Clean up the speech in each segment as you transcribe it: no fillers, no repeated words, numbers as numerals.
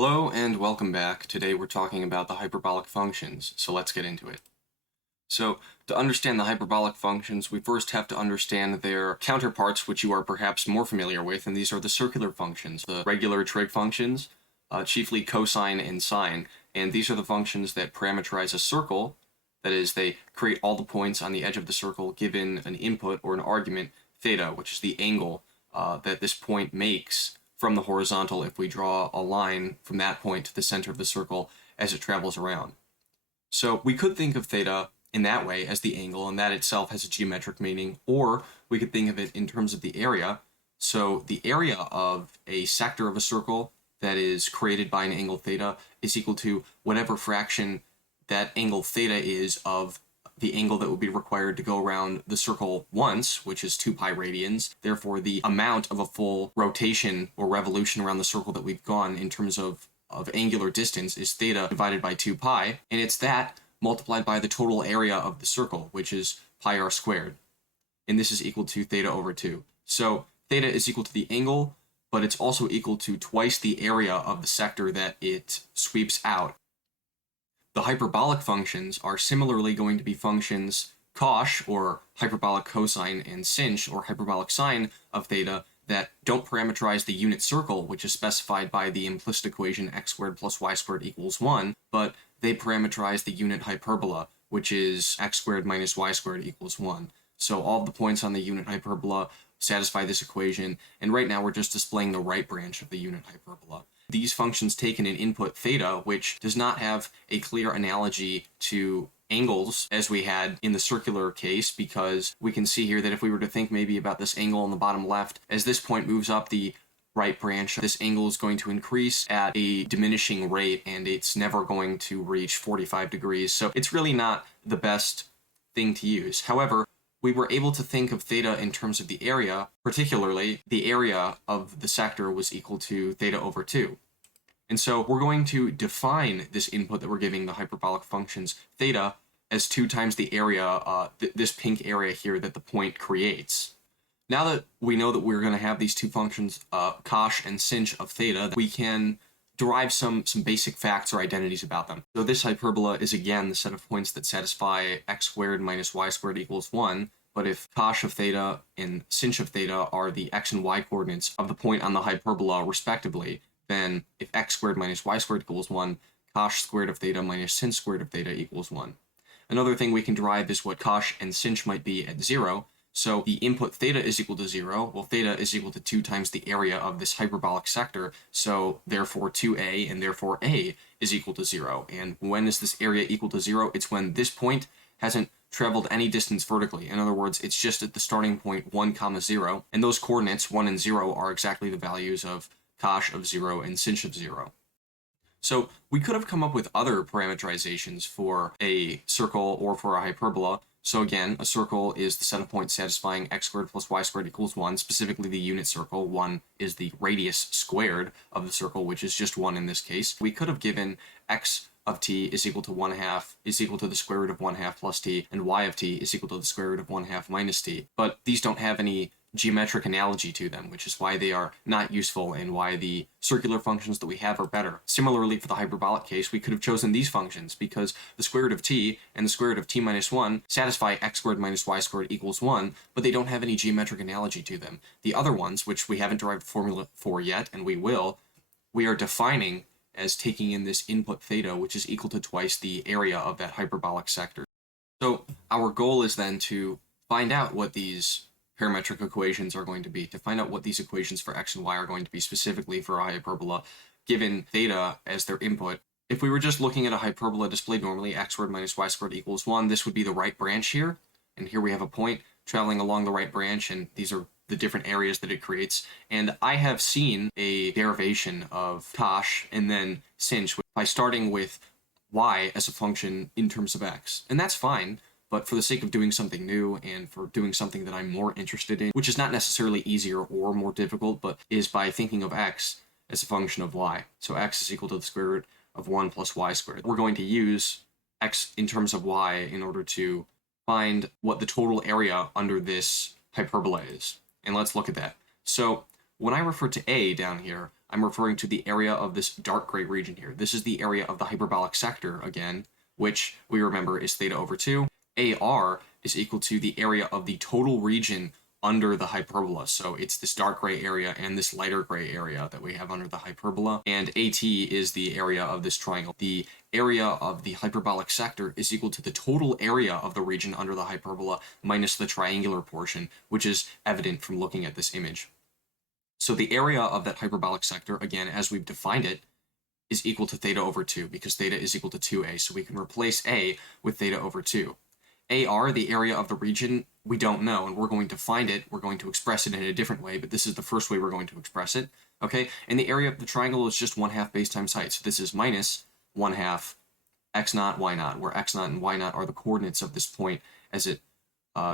Hello and welcome back. Today we're talking about the hyperbolic functions, so let's get into it. So, to understand the hyperbolic functions, we first have to understand their counterparts, which you are perhaps more familiar with, and these are the circular functions, the regular trig functions, chiefly cosine and sine, and these are the functions that parameterize a circle. That is, they create all the points on the edge of the circle given an input or an argument, theta, which is the angle that this point makes from the horizontal if we draw a line from that point to the center of the circle as it travels around. So we could think of theta in that way as the angle, and that itself has a geometric meaning, or we could think of it in terms of the area. So the area of a sector of a circle that is created by an angle theta is equal to whatever fraction that angle theta is of the angle that would be required to go around the circle once, which is 2 pi radians. Therefore, the amount of a full rotation or revolution around the circle that we've gone in terms of angular distance is theta divided by 2 pi, and it's that multiplied by the total area of the circle, which is pi r squared. And this is equal to theta over 2. So theta is equal to the angle, but it's also equal to twice the area of the sector that it sweeps out. The hyperbolic functions are similarly going to be functions cosh, or hyperbolic cosine, and cinch, or hyperbolic sine of theta, that don't parameterize the unit circle, which is specified by the implicit equation x squared plus y squared equals 1, but they parameterize the unit hyperbola, which is x squared minus y squared equals 1. So all of the points on the unit hyperbola satisfy this equation, and right now we're just displaying the right branch of the unit hyperbola. These functions take in an input theta, which does not have a clear analogy to angles as we had in the circular case, because we can see here that if we were to think maybe about this angle on the bottom left, as this point moves up the right branch, this angle is going to increase at a diminishing rate, and it's never going to reach 45 degrees. So it's really not the best thing to use. However, we were able to think of theta in terms of the area, particularly the area of the sector was equal to theta over 2. And so we're going to define this input that we're giving the hyperbolic functions theta as 2 times the area, this pink area here that the point creates. Now that we know that we're going to have these 2 functions, cosh and cinch of theta, we can derive some basic facts or identities about them. So this hyperbola is again the set of points that satisfy x squared minus y squared equals 1, but if cosh of theta and cinch of theta are the x and y coordinates of the point on the hyperbola respectively, then if x squared minus y squared equals 1, cosh squared of theta minus cinch squared of theta equals 1. Another thing we can derive is what cosh and cinch might be at 0. So the input theta is equal to 0. Well, theta is equal to 2 times the area of this hyperbolic sector, so therefore 2a, and therefore a is equal to 0. And when is this area equal to 0? It's when this point hasn't traveled any distance vertically. In other words, it's just at the starting point 1, 0, and those coordinates 1 and 0 are exactly the values of cosh of 0 and cinch of 0. So we could have come up with other parameterizations for a circle or for a hyperbola. So again, a circle is the set of points satisfying x squared plus y squared equals 1, specifically the unit circle. 1 is the radius squared of the circle, which is just 1 in this case. We could have given x of t is equal to 1/2 is equal to the square root of 1/2 plus t, and y of t is equal to the square root of 1/2 minus t. But these don't have any geometric analogy to them, which is why they are not useful and why the circular functions that we have are better. Similarly, for the hyperbolic case, we could have chosen these functions because the square root of t and the square root of t minus 1 satisfy x squared minus y squared equals 1, but they don't have any geometric analogy to them. The other ones, which we haven't derived a formula for yet, and we will, we are defining as taking in this input theta, which is equal to twice the area of that hyperbolic sector. So our goal is then to find out what these parametric equations are going to be, to find out what these equations for x and y are going to be specifically for a hyperbola, given theta as their input. If we were just looking at a hyperbola displayed normally, x squared minus y squared equals 1, this would be the right branch here, and here we have a point traveling along the right branch, and these are the different areas that it creates. And I have seen a derivation of cosh and then cinch by starting with y as a function in terms of x, and that's fine. But for the sake of doing something new and for doing something that I'm more interested in, which is not necessarily easier or more difficult, but is by thinking of x as a function of y. So x is equal to the square root of 1 plus y squared. We're going to use x in terms of y in order to find what the total area under this hyperbola is. And let's look at that. So when I refer to a down here, I'm referring to the area of this dark gray region here. This is the area of the hyperbolic sector, again, which we remember is theta over 2. AR is equal to the area of the total region under the hyperbola. So it's this dark gray area and this lighter gray area that we have under the hyperbola. And AT is the area of this triangle. The area of the hyperbolic sector is equal to the total area of the region under the hyperbola minus the triangular portion, which is evident from looking at this image. So the area of that hyperbolic sector, again, as we've defined it, is equal to theta over 2, because theta is equal to 2a. So we can replace a with theta over 2. AR, the area of the region, we don't know, and we're going to find it. We're going to express it in a different way, but this is the first way we're going to express it, okay? And the area of the triangle is just 1/2 base times height, so this is minus 1/2 x naught, y naught, where x naught and y naught are the coordinates of this point as it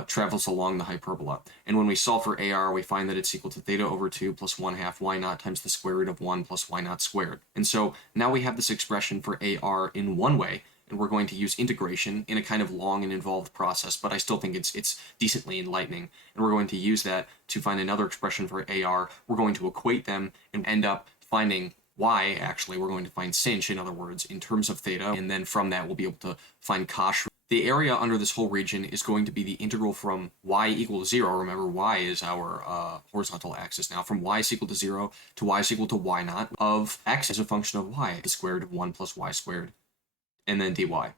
travels along the hyperbola. And when we solve for AR, we find that it's equal to theta over 2 plus 1/2 y naught times the square root of 1 plus y naught squared. And so now we have this expression for AR in one way, and we're going to use integration in a kind of long and involved process, but I still think it's decently enlightening. And we're going to use that to find another expression for AR. We're going to equate them and end up finding y, actually, we're going to find cinch, in other words, in terms of theta, and then from that we'll be able to find cosh. The area under this whole region is going to be the integral from y equal to 0. Remember, y is our horizontal axis now. From y is equal to 0 to y is equal to y naught of x as a function of y, the square root of 1 plus y squared, and then dy. What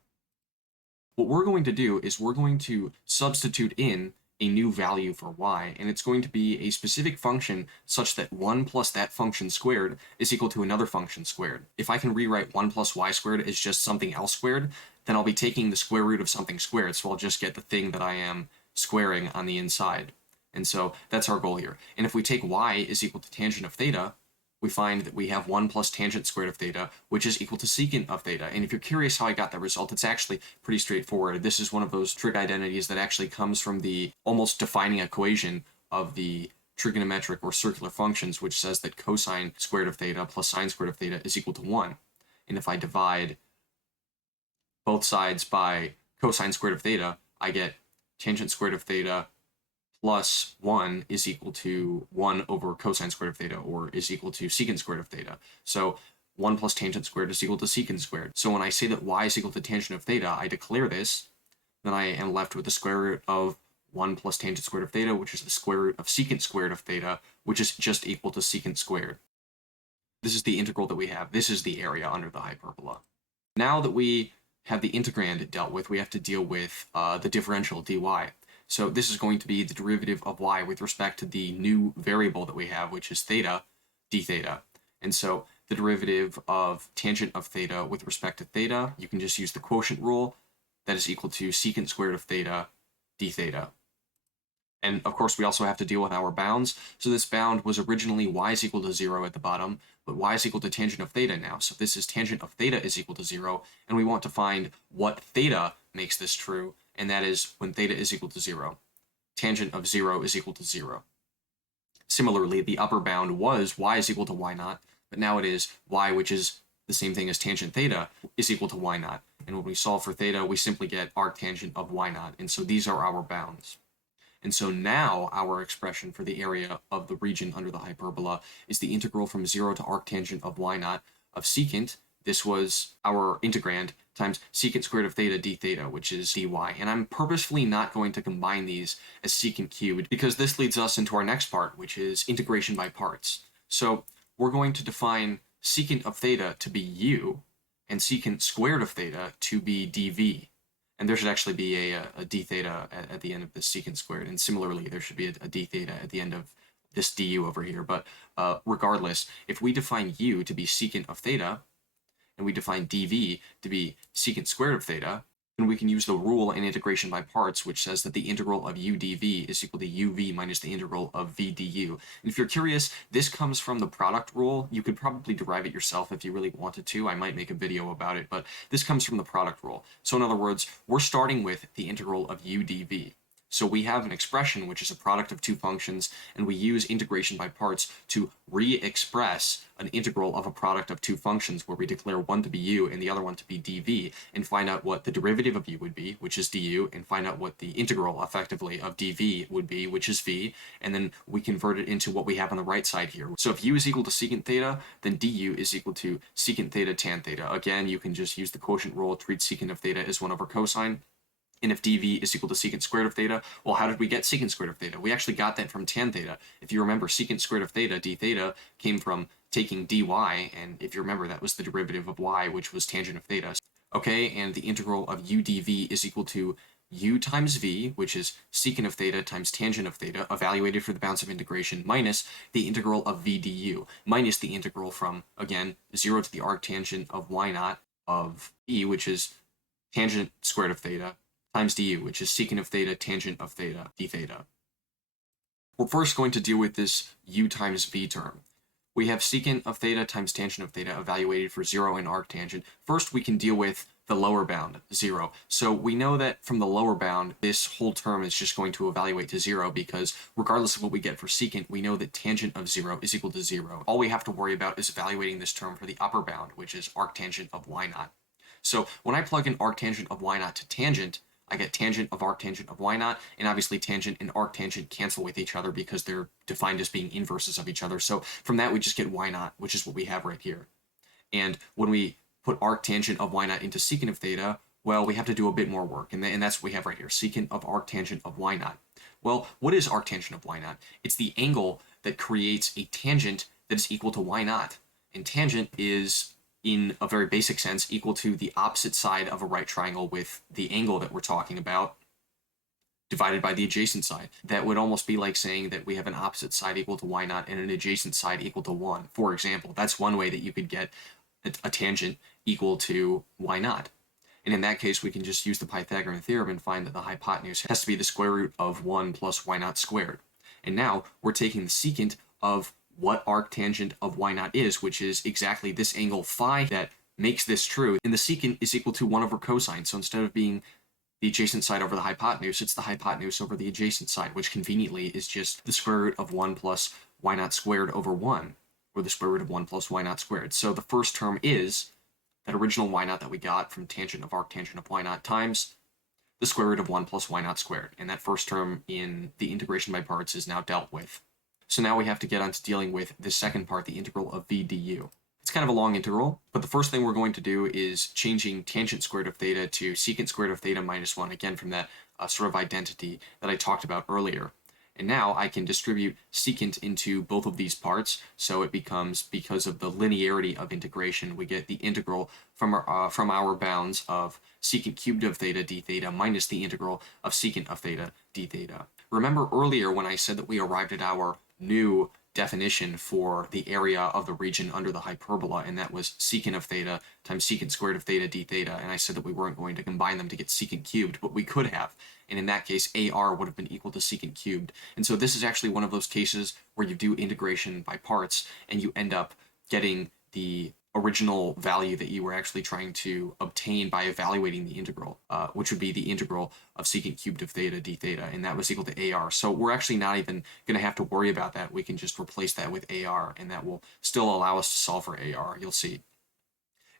we're going to do is we're going to substitute in a new value for y, and it's going to be a specific function such that 1 plus that function squared is equal to another function squared. If I can rewrite 1 plus y squared as just something else squared, then I'll be taking the square root of something squared, so I'll just get the thing that I am squaring on the inside. And so that's our goal here. And if we take y is equal to tangent of theta, we find that we have 1 plus tangent squared of theta, which is equal to secant of theta. And if you're curious how I got that result, it's actually pretty straightforward. This is one of those trig identities that actually comes from the almost defining equation of the trigonometric or circular functions, which says that cosine squared of theta plus sine squared of theta is equal to 1. And if I divide both sides by cosine squared of theta, I get tangent squared of theta plus 1 is equal to 1 over cosine squared of theta, or is equal to secant squared of theta. So 1 plus tangent squared is equal to secant squared. So when I say that y is equal to tangent of theta, I declare this, then I am left with the square root of 1 plus tangent squared of theta, which is the square root of secant squared of theta, which is just equal to secant squared. This is the integral that we have. This is the area under the hyperbola. Now that we have the integrand dealt with, we have to deal with the differential dy. So this is going to be the derivative of y with respect to the new variable that we have, which is theta, d theta. And so the derivative of tangent of theta with respect to theta, you can just use the quotient rule. That is equal to secant squared of theta, d theta. And of course, we also have to deal with our bounds. So this bound was originally y is equal to 0 at the bottom, but y is equal to tangent of theta now. So this is tangent of theta is equal to 0, and we want to find what theta makes this true, and that is when theta is equal to 0. Tangent of 0 is equal to 0. Similarly, the upper bound was y is equal to y naught, but now it is y, which is the same thing as tangent theta, is equal to y naught. And when we solve for theta, we simply get arctangent of y naught, and so these are our bounds. And so now our expression for the area of the region under the hyperbola is the integral from 0 to arctangent of y naught of secant. This was our integrand times secant squared of theta d theta, which is dy. And I'm purposefully not going to combine these as secant cubed, because this leads us into our next part, which is integration by parts. So we're going to define secant of theta to be u, and secant squared of theta to be dv. And there should actually be a d theta at the end of this secant squared, and similarly there should be a d theta at the end of this du over here. But regardless, if we define u to be secant of theta, and we define dv to be secant squared of theta, then we can use the rule in integration by parts, which says that the integral of u dv is equal to uv minus the integral of v du. And if you're curious, this comes from the product rule. You could probably derive it yourself if you really wanted to. I might make a video about it, but this comes from the product rule. So in other words, we're starting with the integral of u dv. So we have an expression which is a product of two functions, and we use integration by parts to re-express an integral of a product of two functions where we declare one to be u and the other one to be dv, and find out what the derivative of u would be, which is du, and find out what the integral effectively of dv would be, which is v, and then we convert it into what we have on the right side here. So if u is equal to secant theta, then du is equal to secant theta tan theta. Again, you can just use the quotient rule, treat secant of theta as 1 over cosine. And if dv is equal to secant squared of theta, well, how did we get secant squared of theta? We actually got that from tan theta. If you remember, secant squared of theta, d theta, came from taking dy, and if you remember, that was the derivative of y, which was tangent of theta. Okay, and the integral of u dv is equal to u times v, which is secant of theta times tangent of theta, evaluated for the bounds of integration, minus the integral of v du, minus the integral from, again, 0 to the arctangent of y naught of e, which is tangent squared of theta, times du, which is secant of theta tangent of theta d theta. We're first going to deal with this u times v term. We have secant of theta times tangent of theta evaluated for 0 in arctangent. First, we can deal with the lower bound, 0. So we know that from the lower bound, this whole term is just going to evaluate to 0 because regardless of what we get for secant, we know that tangent of 0 is equal to 0. All we have to worry about is evaluating this term for the upper bound, which is arctangent of y naught. So when I plug in arctangent of y naught to tangent, I get tangent of arctangent of y naught, and obviously tangent and arctangent cancel with each other because they're defined as being inverses of each other. So from that, we just get y naught, which is what we have right here. And when we put arctangent of y naught into secant of theta, well, we have to do a bit more work, and that's what we have right here, secant of arctangent of y naught. Well, what is arctangent of y naught? It's the angle that creates a tangent that is equal to y naught. And tangent is, in a very basic sense, equal to the opposite side of a right triangle with the angle that we're talking about divided by the adjacent side. That would almost be like saying that we have an opposite side equal to y naught and an adjacent side equal to 1. For example, that's one way that you could get a tangent equal to y naught. And in that case, we can just use the Pythagorean theorem and find that the hypotenuse has to be the square root of 1 plus y naught squared. And now we're taking the secant of what arctangent of y naught is, which is exactly this angle phi that makes this true. And the secant is equal to 1 over cosine. So instead of being the adjacent side over the hypotenuse, it's the hypotenuse over the adjacent side, which conveniently is just the square root of 1 plus y naught squared over 1, or the square root of 1 plus y naught squared. So the first term is that original y naught that we got from tangent of arctangent of y naught times the square root of 1 plus y naught squared. And that first term in the integration by parts is now dealt with. So now we have to get on to dealing with the second part, the integral of v du. It's kind of a long integral, but the first thing we're going to do is changing tangent squared of theta to secant squared of theta minus 1, again from that sort of identity that I talked about earlier. And now I can distribute secant into both of these parts, so it becomes, because of the linearity of integration, we get the integral from our bounds of secant cubed of theta d theta minus the integral of secant of theta d theta. Remember earlier when I said that we arrived at our new definition for the area of the region under the hyperbola, and that was secant of theta times secant squared of theta d theta, and I said that we weren't going to combine them to get secant cubed, but we could have, and in that case AR would have been equal to secant cubed. And so this is actually one of those cases where you do integration by parts and you end up getting the original value that you were actually trying to obtain by evaluating the integral, which would be the integral of secant cubed of theta d theta, and that was equal to AR. So we're actually not even going to have to worry about that. We can just replace that with AR, and that will still allow us to solve for AR, you'll see.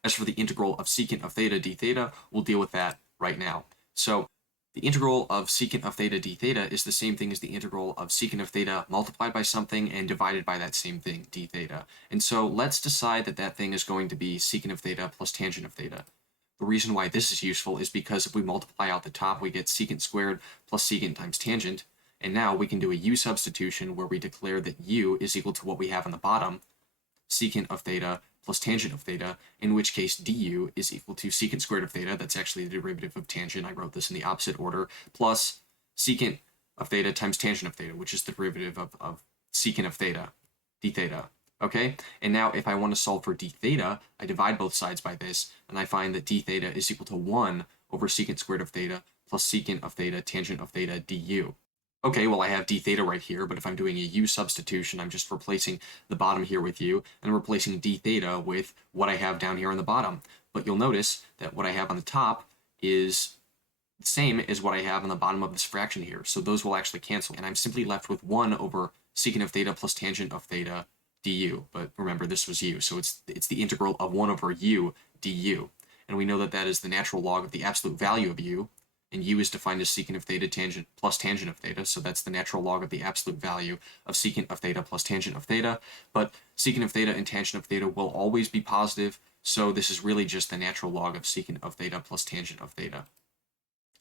As for the integral of secant of theta d theta, we'll deal with that right now. So the integral of secant of theta d theta is the same thing as the integral of secant of theta multiplied by something and divided by that same thing, d theta. And so let's decide that that thing is going to be secant of theta plus tangent of theta. The reason why this is useful is because if we multiply out the top, we get secant squared plus secant times tangent. And now we can do a u substitution where we declare that u is equal to what we have on the bottom, secant of theta plus tangent of theta, in which case du is equal to secant squared of theta, that's actually the derivative of tangent, I wrote this in the opposite order, plus secant of theta times tangent of theta, which is the derivative of secant of theta, d theta. Okay, and now if I want to solve for d theta, I divide both sides by this, and I find that d theta is equal to 1 over secant squared of theta plus secant of theta tangent of theta du. Okay, well I have d theta right here, but if I'm doing a u substitution, I'm just replacing the bottom here with u, and I'm replacing d theta with what I have down here on the bottom. But you'll notice that what I have on the top is the same as what I have on the bottom of this fraction here. So those will actually cancel, and I'm simply left with 1 over secant of theta plus tangent of theta du. But remember, this was u, so it's the integral of 1 over u du. And we know that that is the natural log of the absolute value of u, and u is defined as secant of theta tangent plus tangent of theta, so that's the natural log of the absolute value of secant of theta plus tangent of theta. But secant of theta and tangent of theta will always be positive, so this is really just the natural log of secant of theta plus tangent of theta.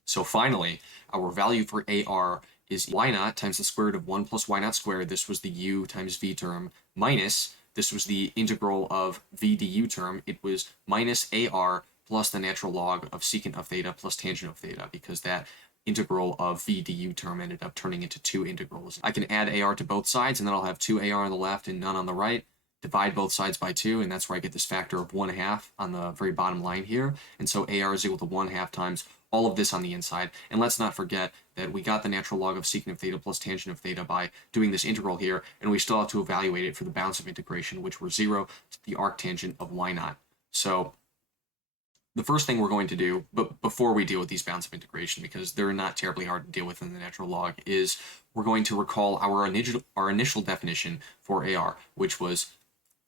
So finally, our value for AR is y naught times the square root of 1 plus y naught squared. This was the u times v term, minus, this was the integral of v du term. It was minus AR plus the natural log of secant of theta plus tangent of theta, because that integral of v du term ended up turning into 2 integrals. I can add AR to both sides, and then I'll have 2 AR on the left and none on the right. Divide both sides by 2, and that's where I get this factor of 1/2 on the very bottom line here. And so AR is equal to 1/2 times all of this on the inside. And let's not forget that we got the natural log of secant of theta plus tangent of theta by doing this integral here, and we still have to evaluate it for the bounds of integration, which were 0 to the arctangent of y naught. So the first thing we're going to do, but before we deal with these bounds of integration, because they're not terribly hard to deal with in the natural log, is we're going to recall our initial definition for AR, which was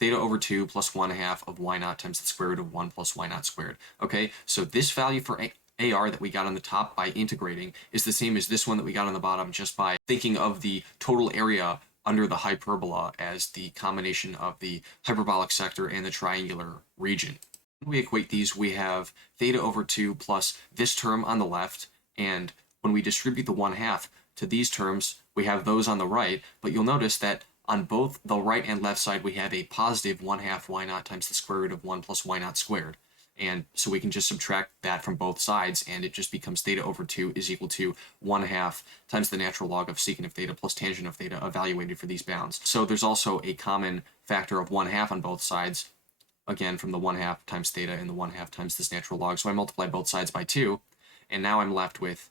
theta over 2 plus 1/2 of y naught times the square root of 1 plus y naught squared. Okay, so this value for AR that we got on the top by integrating is the same as this one that we got on the bottom, just by thinking of the total area under the hyperbola as the combination of the hyperbolic sector and the triangular region. When we equate these, we have theta over 2 plus this term on the left, and when we distribute the 1/2 to these terms, we have those on the right, but you'll notice that on both the right and left side, we have a positive 1/2 y naught times the square root of 1 plus y naught squared. And so we can just subtract that from both sides, and it just becomes theta over 2 is equal to 1/2 times the natural log of secant of theta plus tangent of theta evaluated for these bounds. So there's also a common factor of 1/2 on both sides, again from the 1/2 times theta and the 1/2 times this natural log. So I multiply both sides by 2, and now I'm left with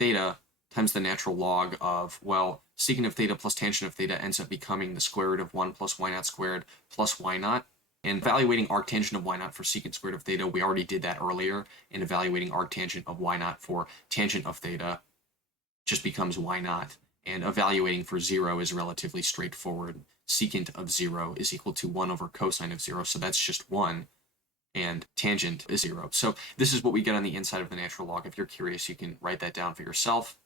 theta times the natural log of, well, secant of theta plus tangent of theta ends up becoming the square root of 1 plus y naught squared plus y naught. And evaluating arctangent of y naught for secant squared of theta, we already did that earlier, and evaluating arctangent of y naught for tangent of theta just becomes y naught. And evaluating for 0 is relatively straightforward. Secant of 0 is equal to 1 over cosine of 0, so that's just 1, and tangent is 0. So this is what we get on the inside of the natural log. If you're curious, you can write that down for yourself.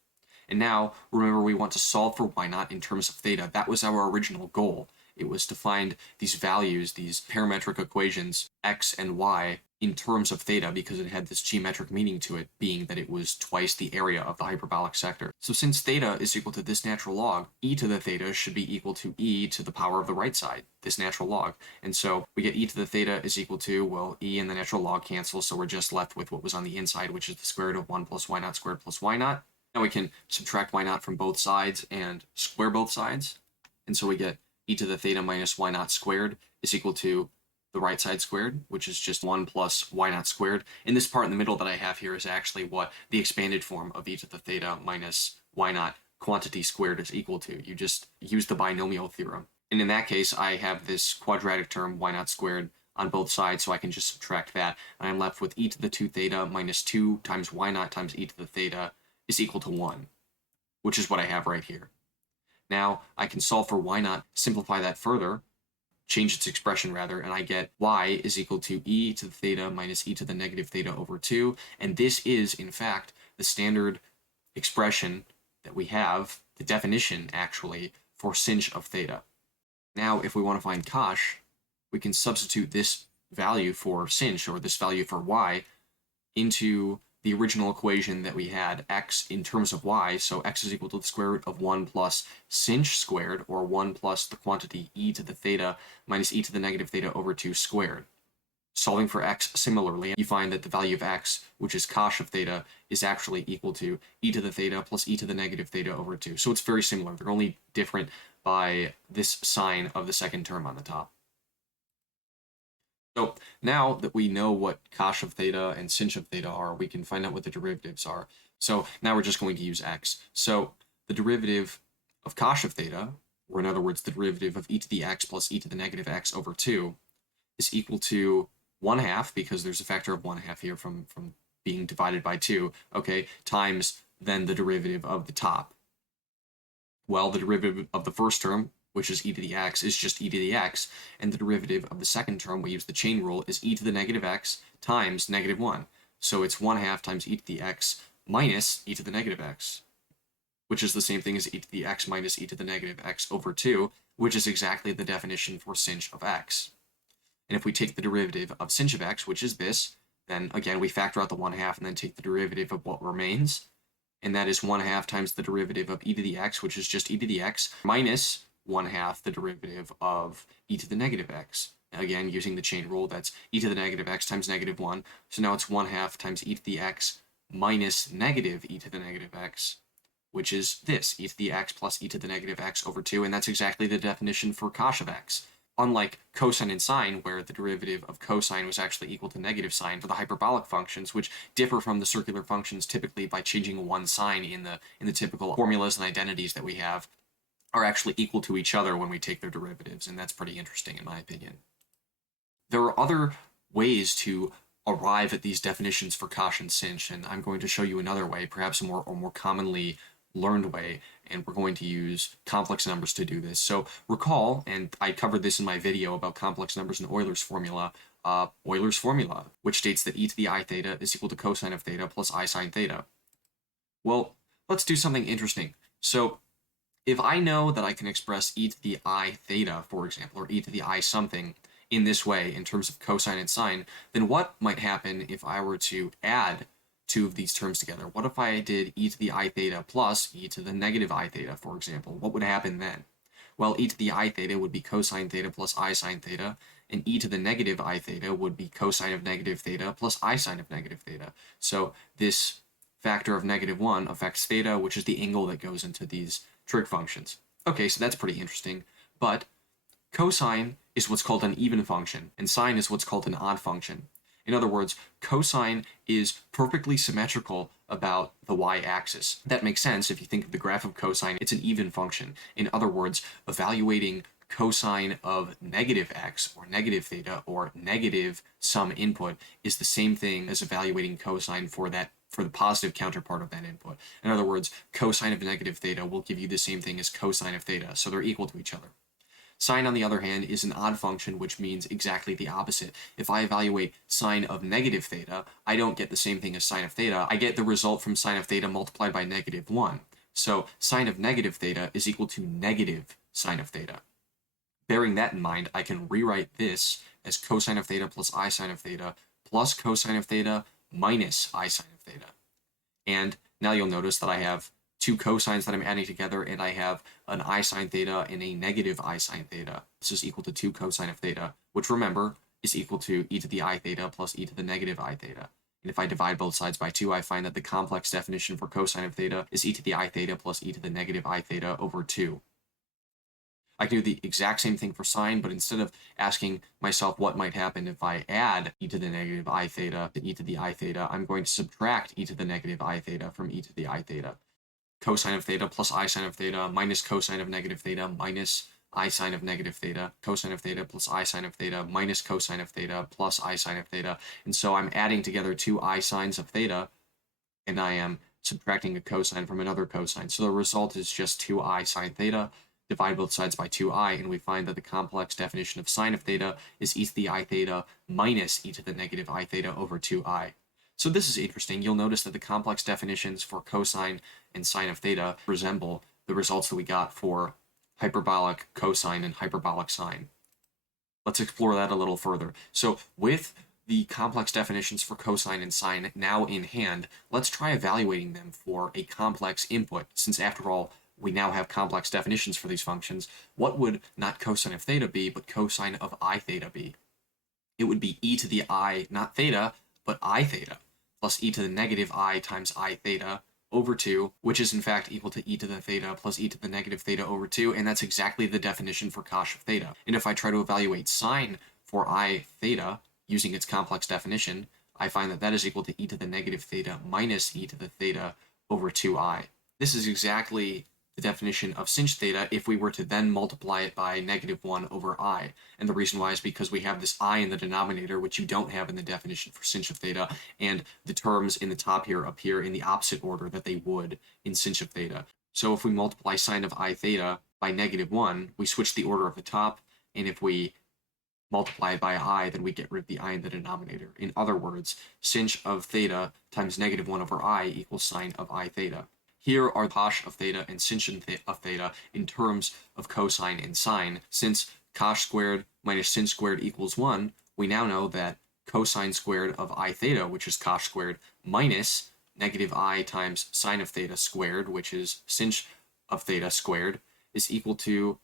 And now, remember, we want to solve for y naught in terms of theta. That was our original goal. It was to find these values, these parametric equations, x and y, in terms of theta, because it had this geometric meaning to it, being that it was twice the area of the hyperbolic sector. So since theta is equal to this natural log, e to the theta should be equal to e to the power of the right side, this natural log. And so we get e to the theta is equal to, well, e and the natural log cancel, so we're just left with what was on the inside, which is the square root of 1 plus y naught squared plus y naught. Now we can subtract y naught from both sides and square both sides. And so we get e to the theta minus y naught squared is equal to the right side squared, which is just 1 plus y naught squared. And this part in the middle that I have here is actually what the expanded form of e to the theta minus y naught quantity squared is equal to. You just use the binomial theorem. And in that case, I have this quadratic term, y naught squared, on both sides, so I can just subtract that. And I'm left with e to the 2 theta minus 2 times y naught times e to the theta is equal to 1, which is what I have right here. Now, I can solve for y naught, simplify that further, change its expression rather, and I get y is equal to e to the theta minus e to the negative theta over 2, and this is, in fact, the standard expression that we have, the definition, actually, for cinch of theta. Now, if we want to find cosh, we can substitute this value for cinch, or this value for y, into the original equation that we had, x in terms of y, so x is equal to the square root of 1 plus cinch squared, or 1 plus the quantity e to the theta minus e to the negative theta over 2 squared. Solving for x similarly, you find that the value of x, which is cosh of theta, is actually equal to e to the theta plus e to the negative theta over 2. So it's very similar. They're only different by this sign of the second term on the top. So now that we know what cosh of theta and cinch of theta are, we can find out what the derivatives are. So now we're just going to use x. So the derivative of cosh of theta, or in other words, the derivative of e to the x plus e to the negative x over 2, is equal to 1/2, because there's a factor of 1/2 here from being divided by 2, okay, times then the derivative of the top. Well, the derivative of the first term, which is e to the x, is just e to the x, and the derivative of the second term, we use the chain rule, is e to the negative x times negative 1. So it's 1/2 times e to the x minus e to the negative x, which is the same thing as e to the x minus e to the negative x over 2, which is exactly the definition for cinch of x. And if we take the derivative of cinch of x, which is this, then again we factor out the 1/2 and then take the derivative of what remains, and that is 1/2 times the derivative of e to the x, which is just e to the x, minus 1/2 the derivative of e to the negative x. Again, using the chain rule, that's e to the negative x times negative 1. So now it's 1/2 times e to the x minus negative e to the negative x, which is this, e to the x plus e to the negative x over 2, and that's exactly the definition for cosh of x. Unlike cosine and sine, where the derivative of cosine was actually equal to negative sine for the hyperbolic functions, which differ from the circular functions typically by changing one sign in the typical formulas and identities that we have, are actually equal to each other when we take their derivatives, and that's pretty interesting in my opinion. There are other ways to arrive at these definitions for cosh and cinch, and I'm going to show you another way, perhaps a more commonly learned way, and we're going to use complex numbers to do this. So recall, and I covered this in my video about complex numbers and Euler's formula, which states that e to the I theta is equal to cosine of theta plus I sine theta. Well, let's do something interesting. So if I know that I can express e to the I theta, for example, or e to the I something in this way in terms of cosine and sine, then what might happen if I were to add two of these terms together? What if I did e to the I theta plus e to the negative I theta, for example? What would happen then? Well, e to the I theta would be cosine theta plus I sine theta, and e to the negative I theta would be cosine of negative theta plus I sine of negative theta. So this factor of -1 affects theta, which is the angle that goes into these trig functions. Okay, so that's pretty interesting, but cosine is what's called an even function, and sine is what's called an odd function. In other words, cosine is perfectly symmetrical about the y-axis. That makes sense if you think of the graph of cosine, it's an even function. In other words, evaluating cosine of negative x or negative theta or negative some input is the same thing as evaluating cosine for the positive counterpart of that input. In other words, cosine of negative theta will give you the same thing as cosine of theta, so they're equal to each other. Sine, on the other hand, is an odd function, which means exactly the opposite. If I evaluate sine of negative theta, I don't get the same thing as sine of theta. I get the result from sine of theta multiplied by -1. So sine of negative theta is equal to negative sine of theta. Bearing that in mind, I can rewrite this as cosine of theta plus I sine of theta plus cosine of theta minus I sine of theta. And now you'll notice that I have two cosines that I'm adding together, and I have an I sine theta and a negative I sine theta. This is equal to 2 cosine of theta, which, remember, is equal to e to the I theta plus e to the negative I theta. And if I divide both sides by 2, I find that the complex definition for cosine of theta is e to the I theta plus e to the negative I theta over 2. I can do the exact same thing for sine, but instead of asking myself what might happen if I add e to the negative I theta to e to the I theta, I'm going to subtract e to the negative I theta from e to the I theta. Cosine of theta plus I sine of theta minus cosine of negative theta minus I sine of negative theta, cosine of theta plus I sine of theta minus cosine of theta plus I sine of theta. And so I'm adding together two I sines of theta, and I am subtracting a cosine from another cosine. So the result is just 2i sine theta. Divide both sides by 2i, and we find that the complex definition of sine of theta is e to the I theta minus e to the negative I theta over 2i. So this is interesting. You'll notice that the complex definitions for cosine and sine of theta resemble the results that we got for hyperbolic cosine and hyperbolic sine. Let's explore that a little further. So with the complex definitions for cosine and sine now in hand, let's try evaluating them for a complex input, since after all, we now have complex definitions for these functions. What would not cosine of theta be, but cosine of I theta be? It would be e to the I, not theta, but I theta, plus e to the negative I times I theta over 2, which is in fact equal to e to the theta plus e to the negative theta over 2, and that's exactly the definition for cosh of theta. And if I try to evaluate sine for I theta using its complex definition, I find that that is equal to e to the negative theta minus e to the theta over 2i. This is exactly the definition of sinh theta if we were to then multiply it by -1 over I. And the reason why is because we have this I in the denominator, which you don't have in the definition for sinh of theta, and the terms in the top here appear in the opposite order that they would in sinh of theta. So if we multiply sine of I theta by -1, we switch the order of the top, and if we multiply it by I, then we get rid of the I in the denominator. In other words, sinh of theta times -1 over I equals sine of I theta. Here are cosh of theta and sinh of theta in terms of cosine and sine. Since cosh squared minus sinh squared equals 1, we now know that cosine squared of I theta, which is cosh squared, minus -I times sine of theta squared, which is sinh of theta squared, is equal to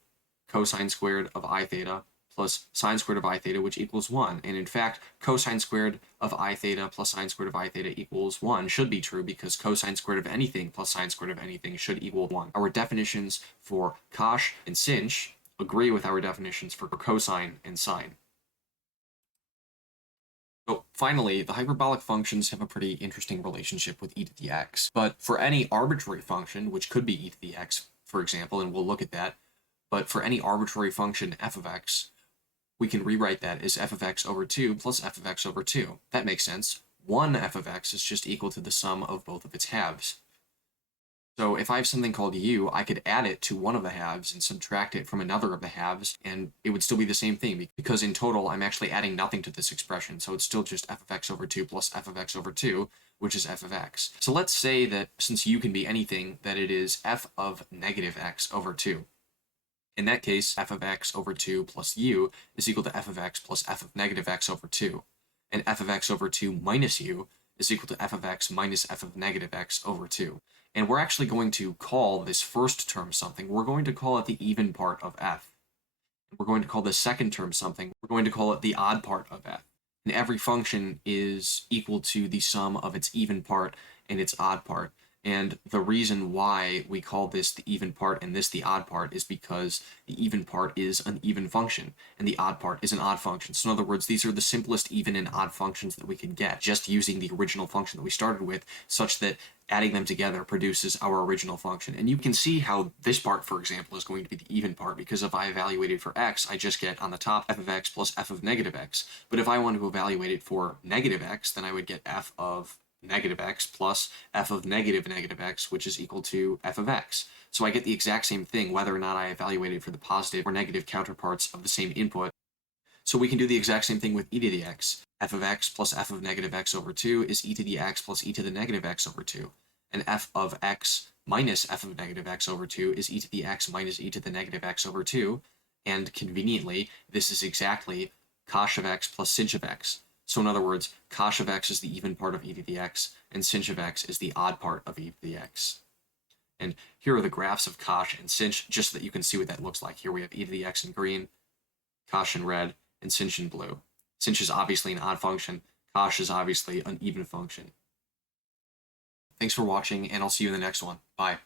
cosine squared of I theta plus sine squared of I theta, which equals 1. And in fact, cosine squared of I theta plus sine squared of I theta equals 1 should be true because cosine squared of anything plus sine squared of anything should equal 1. Our definitions for cosh and sinh agree with our definitions for cosine and sine. So finally, the hyperbolic functions have a pretty interesting relationship with e to the x. But for any arbitrary function, which could be e to the x, for example, and we'll look at that, but for any arbitrary function f of x, we can rewrite that as f of x over 2 plus f of x over 2. That makes sense. One f of x is just equal to the sum of both of its halves. So if I have something called u, I could add it to one of the halves and subtract it from another of the halves, and it would still be the same thing, because in total, I'm actually adding nothing to this expression, so it's still just f of x over 2 plus f of x over 2, which is f of x. So let's say that since u can be anything, that it is f of negative x over 2. In that case, f of x over 2 plus u is equal to f of x plus f of negative x over 2. And f of x over 2 minus u is equal to f of x minus f of negative x over 2. And we're actually going to call this first term something. We're going to call it the even part of f. We're going to call the second term something. We're going to call it the odd part of f. And every function is equal to the sum of its even part and its odd part. And the reason why we call this the even part and this the odd part is because the even part is an even function and the odd part is an odd function. So in other words, these are the simplest even and odd functions that we can get just using the original function that we started with, such that adding them together produces our original function. And you can see how this part, for example, is going to be the even part, because if I evaluate it for x, I just get on the top f of x plus f of negative x. But if I want to evaluate it for negative x, then I would get f of negative x plus f of negative x, which is equal to f of x. So I get the exact same thing whether or not I evaluate it for the positive or negative counterparts of the same input. So we can do the exact same thing with e to the x. F of x plus f of negative x over 2 is e to the x plus e to the negative x over 2. And f of x minus f of negative x over 2 is e to the x minus e to the negative x over 2. And conveniently, this is exactly cosh of x plus sinh of x. So in other words, cosh of x is the even part of e to the x, and sinh of x is the odd part of e to the x. And here are the graphs of cosh and sinh, just so that you can see what that looks like. Here we have e to the x in green, cosh in red, and sinh in blue. Sinh is obviously an odd function. Cosh is obviously an even function. Thanks for watching, and I'll see you in the next one. Bye.